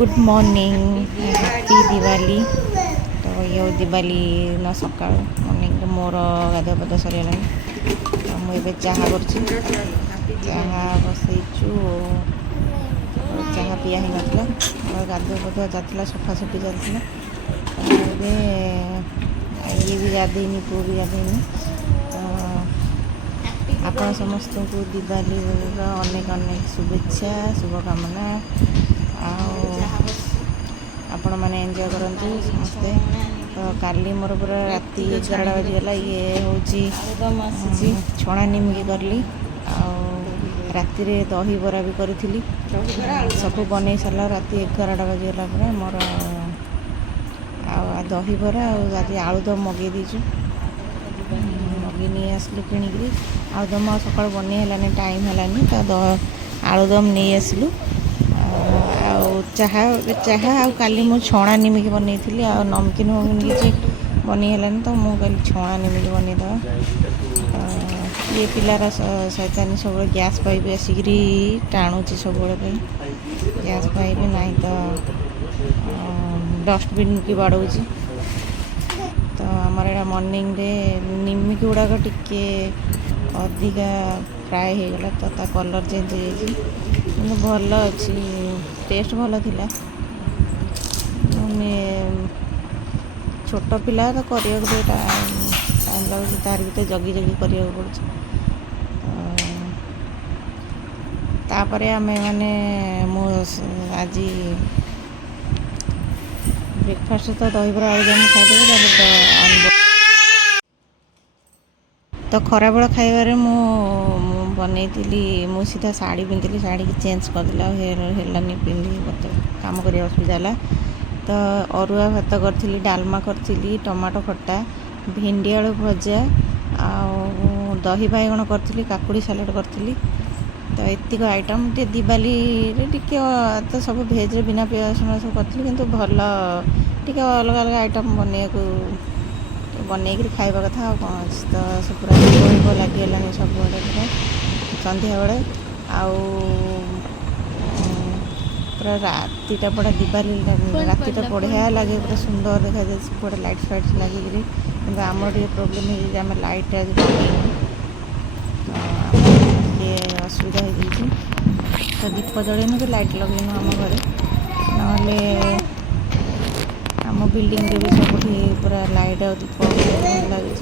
Good morning happy Diwali. तो ये दिवाली ना सका मॉर्निंग मोर गाधुआ पाधुआ सरीगला। तो मुझे चाह कर चाह बसईचु चाह पिया ही नाला गाधुआ पाधुआ जाता सफासफी चलता। ये भी गाधेनी पु भी गाधेनी। तो आपण समस्त को दिवाली अनेक अनेक शुभेच्छा शुभकामना। आपण मैंने एंजॉय करंतु समस्ते। तो काली मोर पूरा राति 11टा बाजीगला। ये हूँ छणा निमकी करली राति रे दही बरा भी करी सब बन सारा राति 11टा बाजीगला पर मोर दही बरा आज आलुदम मगे दीचु मगे नहीं आसलु किणिकी आलुदम सका बन टाइम है तो आलुदम नहीं आसलु चाह चाह काली मु छणा निमिकी बनई थी आ नमकीन किसी बनईलानी तो मुझे कल छणा निमिकी बनईद। ये पिलार सैतानी सब गैस पाइप आसिक टाणुची सब गैस पाइप ना तो डस्टबिन की बाड़ौची। तो आमर यहाँ मॉर्निंग रे निमिकी गुड़ाक टिके अधिका फ्राए हो गला तो ता कलर चेंज हो भल अच्छी टेस्ट भल थिला। छोट पिला तो करने टाइम लगे तार भी जगी जगी करने पड़े। आम मैंने आज ब्रेकफास्ट तो दहीबरा आलुदम खाईदेवे। तो खरा बेला खाइबार बनई मु सीधा शाढ़ी पिंधि शाढ़ी की चेंज करदेलानी पिंधि मत कम कर असुविधा है। तो अरुआ भात करी डालमा करी टमाटो खट्टा भेंडी आलू भजा आ दही बाइगण करी काकुड़ी सालाड करी। तो एतिक आइटम टे दिवाली टे तो सब भेज रे बिना पियाज रसुण सब करी किंतु भल टे अलग अलग आइटम बनईक खाइबा कथा कौन। तो से पूरा लगे सब संध्या बेले पूरा रातिटा पड़ा दिवाली रातिटा बढ़िया लगे पूरा सुंदर देखा जाए पूरा लाइट फाइट लगे कि आम टे प्रोब्लेम है लाइट आज ये असुविधा हो। तो दीप जलैन कि लाइट लगेन आम घर ना आम बिल्डिंग भी सब पूरा लाइट और दीप लगे।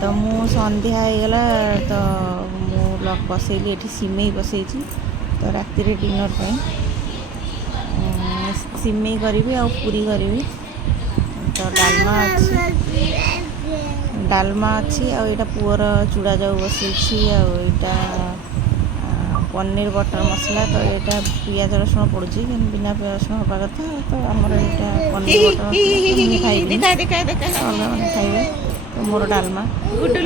तो मु संध्या होगला तो मु बसैली ये सिमेई बसई। तो राति रे डिनर पे सिमेई करी आ पूरी करी। तो डालमा अच्छी आईटा पुअर चूड़ा जाऊ बसई आईटा पनीर बटर मसला। तो यहाँ पियाज रसुण पड़ू कि बिना पियाज रसुण हवा कथा। तो आमर यहाँ पनीर बटर खाइबे खाइबे। तो मोर डालमा रेडी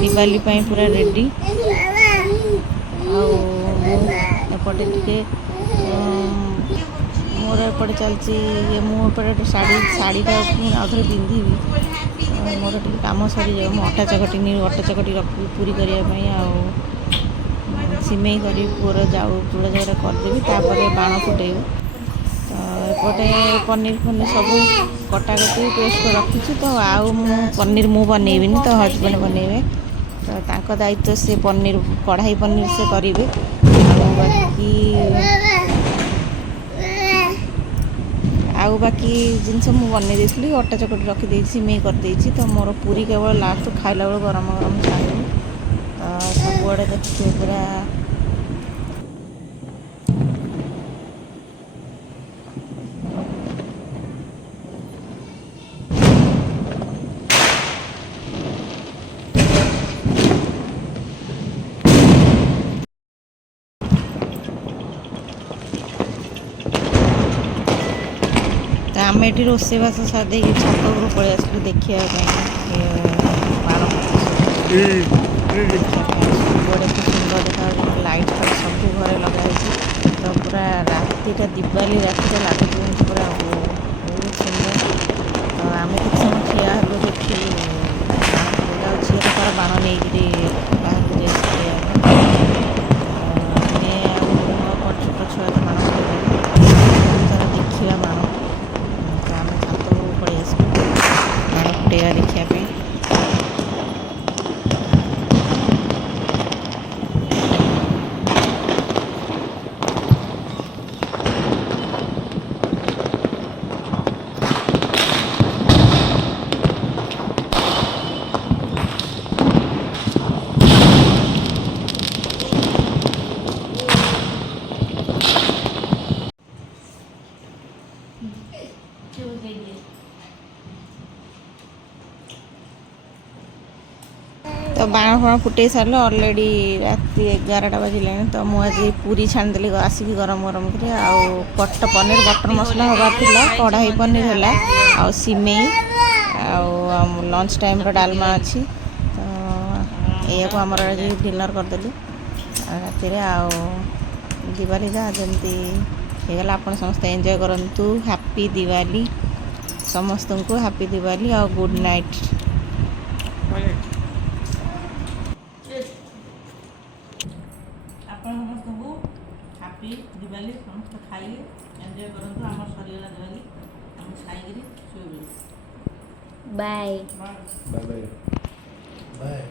दिवाली पूरा रेडी। आपटे टे मोर एपटे चलती ये मुझे शाढ़ीटा आउे पिंधि मोर टे कम सरी जाए मु अटा चकटी रखी पूरी करने सिमेई कर पुअर जाऊ चूड़ा जाऊरा करदेवी तापर बाण फुटेब। तो एपटे पनीर सब कटाकटी पेस्ट रखी। तो आउ पनीर मु बनईबी तो हजबैंड बनइबे। तो तांको दायित्व से पनीर कढ़ाई पनीर से करेंगे। बाकी जिनस मुझे बनई देती अटा चकटी रखी सिमेई करदे। तो मोर पूरी केवल लास्ट खाइला बेल गरम गरम छाड़ू। तो सबुआड़े देखिए पूरा आम ये रोषेबास सारे छत उपरू पलि आसलु देखा बाण सबुआड़े खूब सुंदर देखा लाइट फाइट सब घरे लगाई। तो पूरा रातिटा दिवाली रातिटा लगे पूरा बहुत सुंदर। तो आम किसी समय ठिया हेलु देखी झील तार बाण नहीं बाहर ଫୁଣା ଫୁଟେଇ ସାରିଲେ ଅଲରେଡ଼ି ରାତି 11ଟା ବାଜିଲାଣି ତ ମୁଁ ଆଜି ପୁରୀ ଛାଣିଦେଲି ଆସିକି ଗରମ ଗରମ କରି ଆଉ ପନିର ବଟର ମସଲା ହେବାର ଥିଲା କଢ଼ାଇ ପନିର ହେଲା ଆଉ ସିମେଇ ଆଉ ଲଞ୍ଚ ଟାଇମ୍ର ଡାଲମା ଅଛି ତ ଏଇଆକୁ ଆମର ଆଜି ଡିନର୍ କରିଦେଲୁ ରାତିରେ ଆଉ ଦିୱାଲି ଯାହା ଯେମିତି ହେଇଗଲା ଆପଣ ସମସ୍ତେ ଏନ୍ଜୟ କରନ୍ତୁ ହ୍ୟାପି ଦିୱାଲି ସମସ୍ତଙ୍କୁ ହ୍ୟାପି ଦିୱାଲି ଆଉ ଗୁଡ୍ ନାଇଟ୍ ଆପଣ ସମସ୍ତଙ୍କୁ ହ୍ୟାପି ଦିୱାଲି ସମସ୍ତେ ଖାଇଲେ ଏନ୍ଜୟ କରନ୍ତୁ ଆମର ସରିଗଲା ଦିୱାଲି ଆମେ ଖାଇକିରି ଶୋଇବୁ ବାଏ ବାଏ ବାଏ ବାଏ